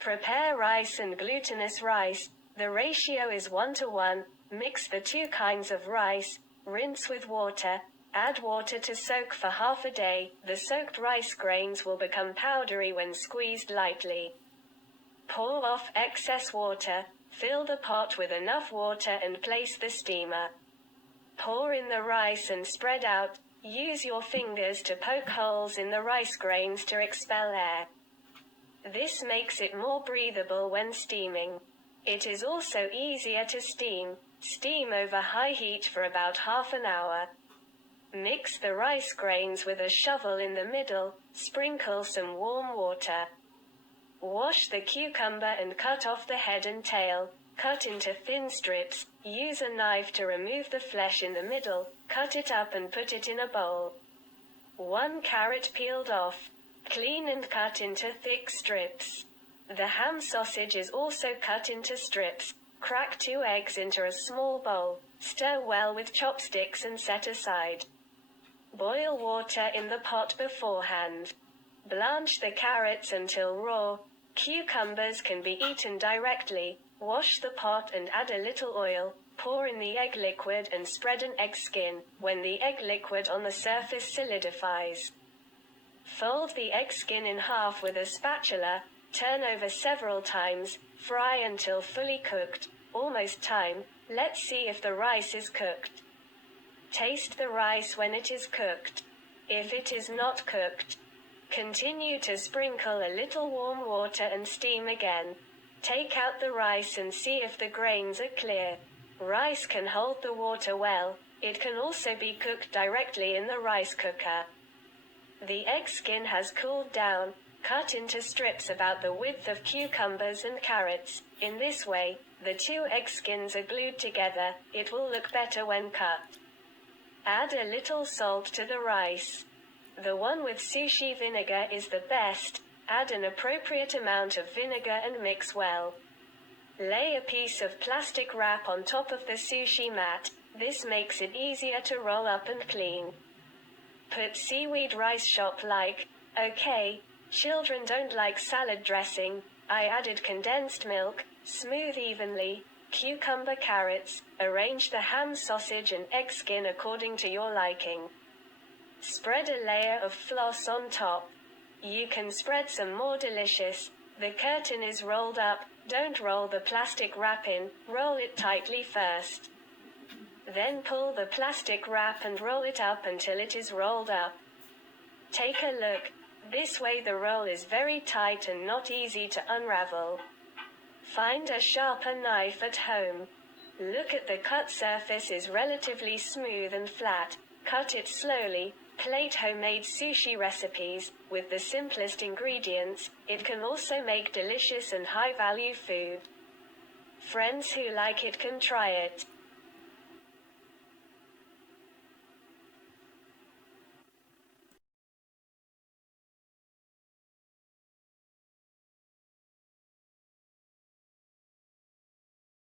Prepare rice and glutinous rice. The ratio is 1:1. Mix the two kinds of rice, rinse with water, add water to soak for half a day. The soaked rice grains will become powdery when squeezed lightly. Pour off excess water, fill the pot with enough water and place the steamer. Pour in the rice and spread out. Use your fingers to poke holes in the rice grains to expel air. This makes it more breathable when steaming. It is also easier to steam. Steam over high heat for about half an hour. Mix the rice grains with a shovel in the middle, sprinkle some warm water. Wash the cucumber and cut off the head and tail. Cut into thin strips. Use a knife to remove the flesh in the middle. Cut it up and put it in a bowl. 1 carrot peeled off. Clean and cut into thick strips. The ham sausage is also cut into strips. Crack 2 eggs into a small bowl. Stir well with chopsticks and set aside. Boil water in the pot beforehand. Blanch the carrots until raw. Cucumbers can be eaten directly. Wash the pot and add a little oil. Pour in the egg liquid and spread an egg skin. When the egg liquid on the surface solidifies, fold the egg skin in half with a spatula. Turn over several times. Fry until fully cooked. Almost time. Let's see if the rice is cooked. Taste the rice when it is cooked. If it is not cooked, continue to sprinkle a little warm water and steam again. Take out the rice and see if the grains are clear. Rice can hold the water well. It can also be cooked directly in the rice cooker. The egg skin has cooled down. Cut into strips about the width of cucumbers and carrots. In this way, the 2 egg skins are glued together. It will look better when cut. Add a little salt to the rice. The one with sushi vinegar is the best. Add an appropriate amount of vinegar and mix well. Lay a piece of plastic wrap on top of the sushi mat. This makes it easier to roll up and clean. Put seaweed rice shop like. Okay, children don't like salad dressing. I added condensed milk. Smooth evenly. Cucumber carrots. Arrange the ham sausage and egg skin according to your liking. Spread a layer of floss on top. You can spread some more delicious. The curtain is rolled up. Don't roll the plastic wrap in. Roll it tightly first. Then pull the plastic wrap and roll it up until it is rolled up. Take a look. This way the roll is very tight and not easy to unravel. Find a sharper knife at home. Look at the cut surface is relatively smooth and flat. Cut it slowly. Plate homemade sushi recipes. With the simplest ingredients, it can also make delicious and high-value food. Friends who like it can try it.